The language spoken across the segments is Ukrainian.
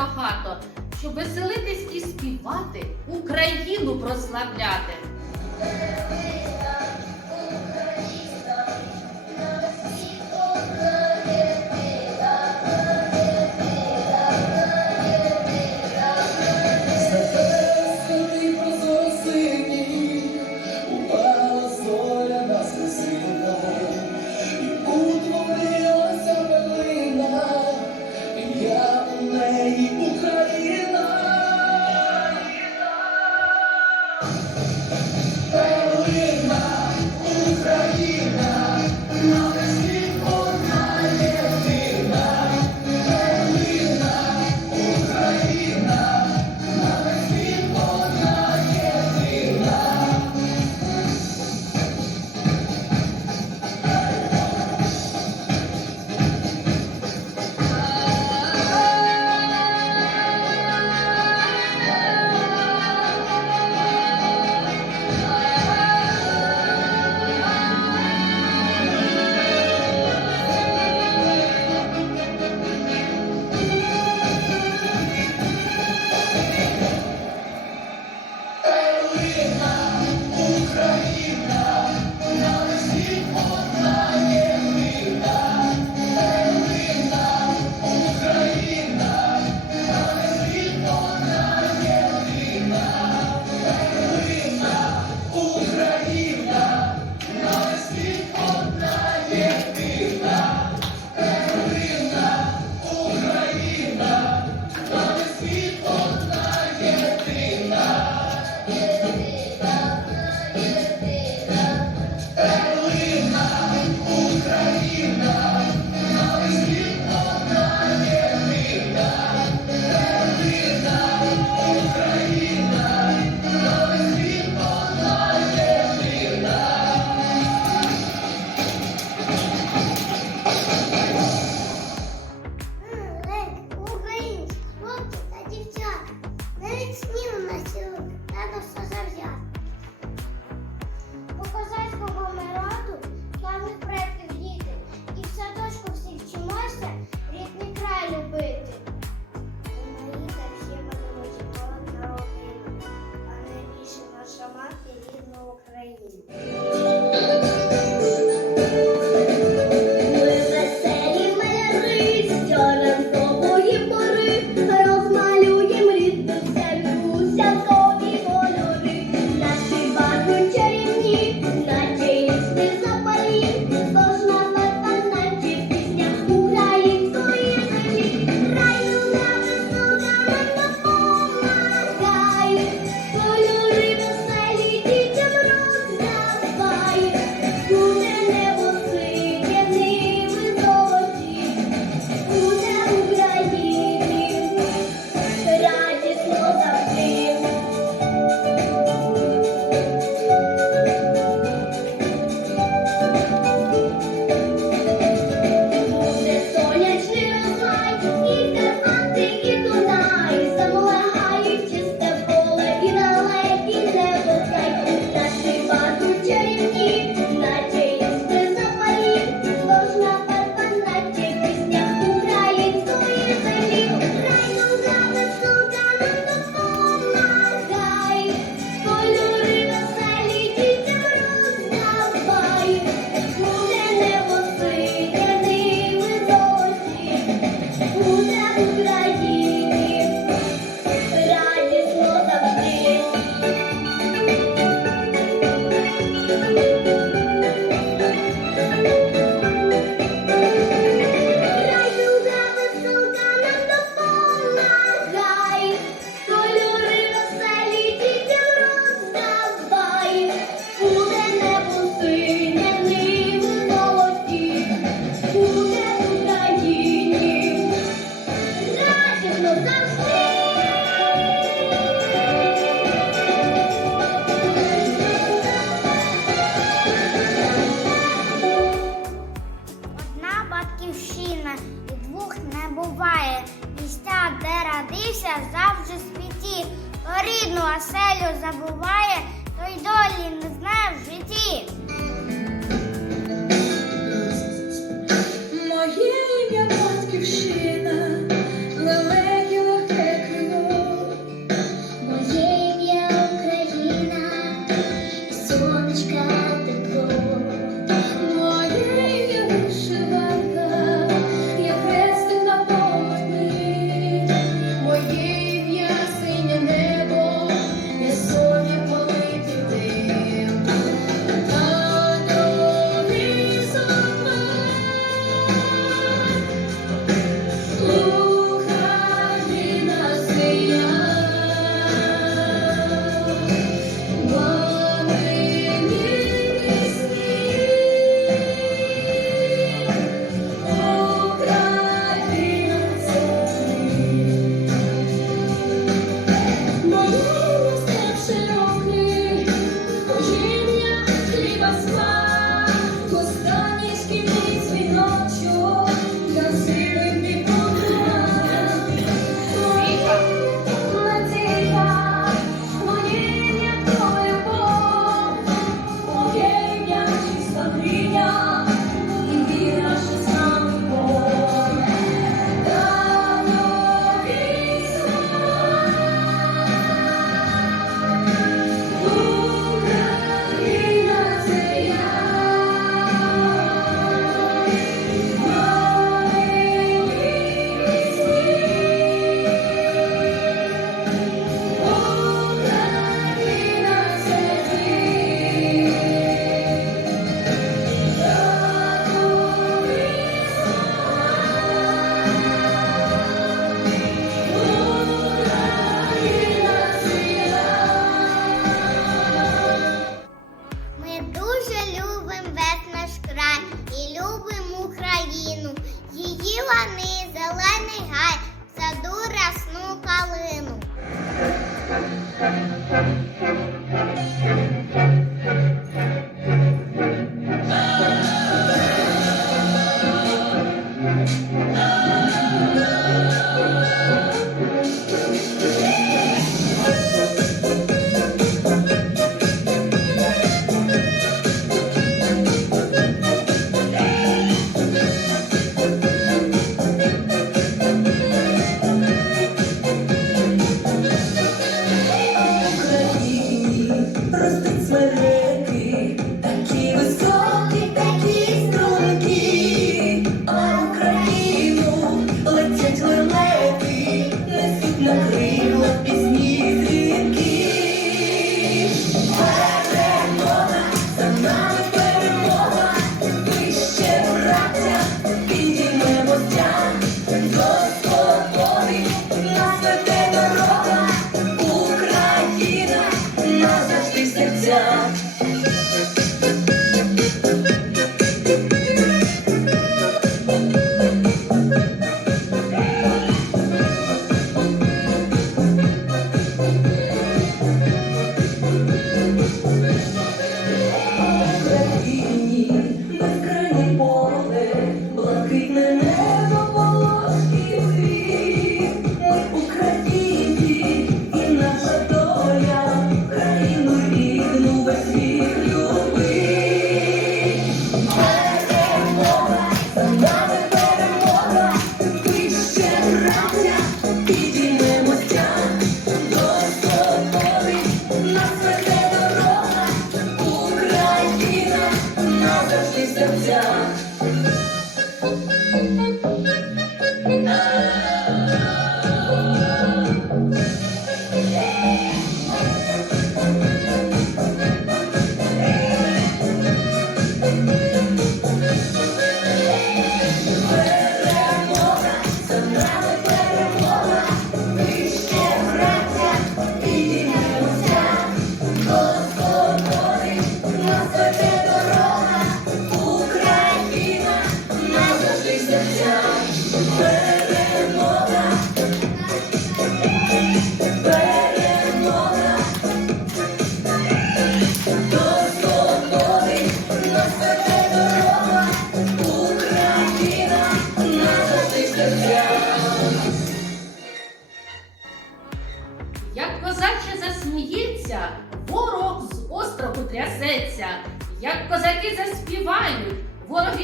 багато, щоб веселитись і співати, Україну прославляти. Deus.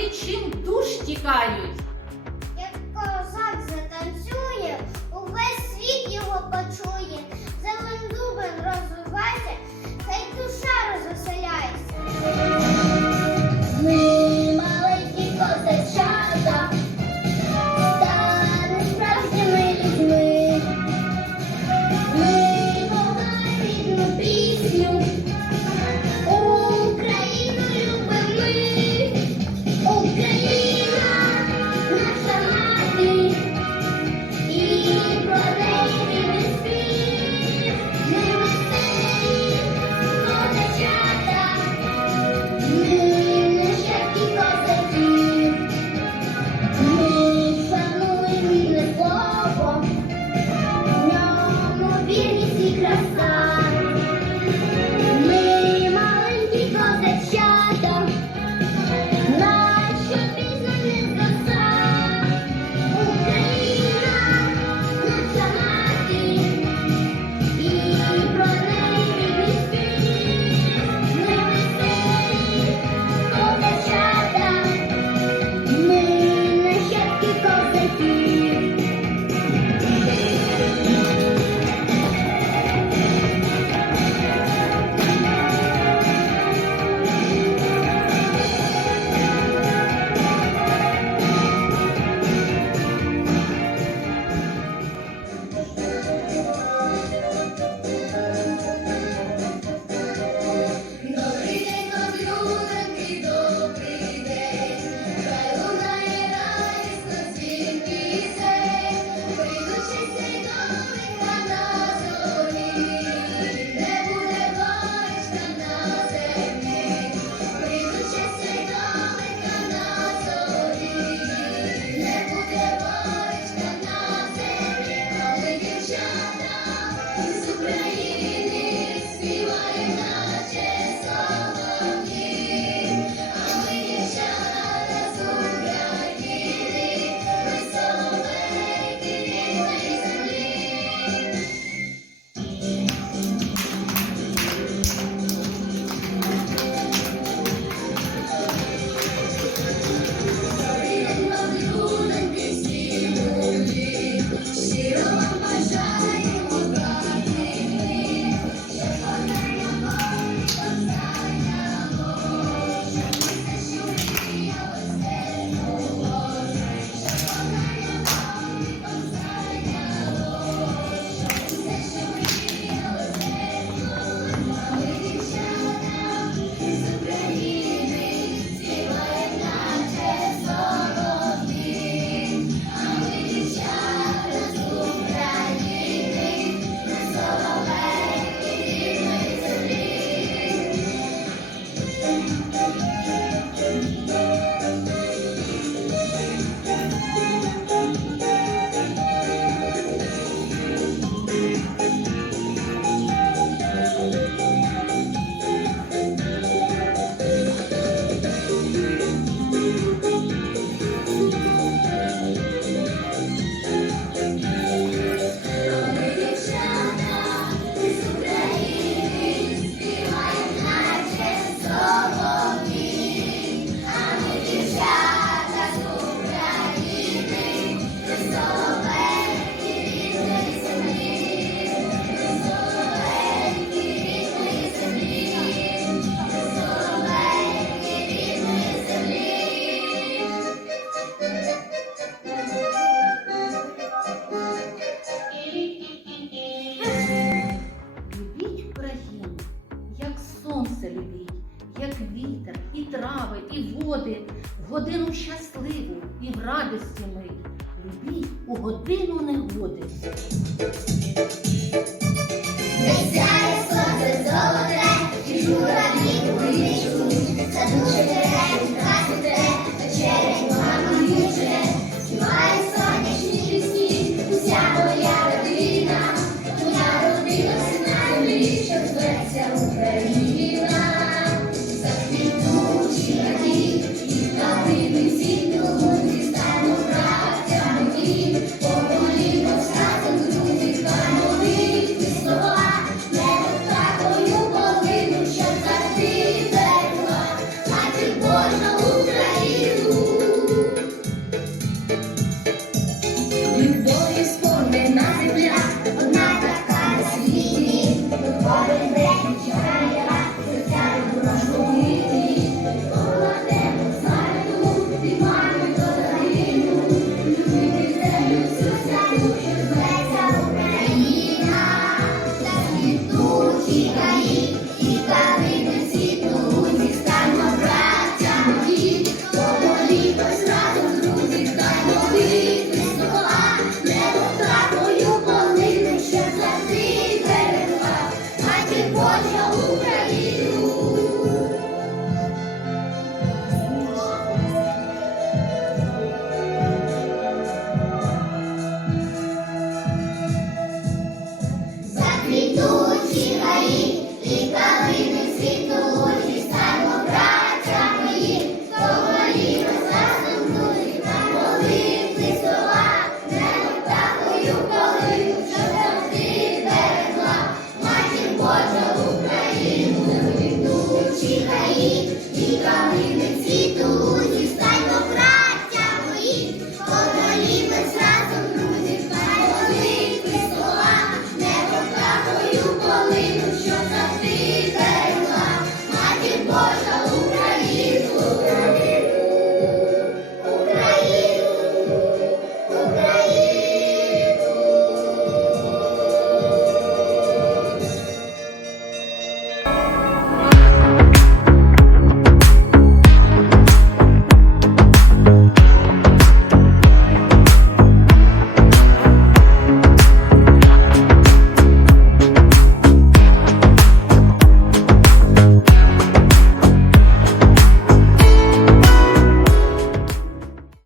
Чим душ тікають. Негоди.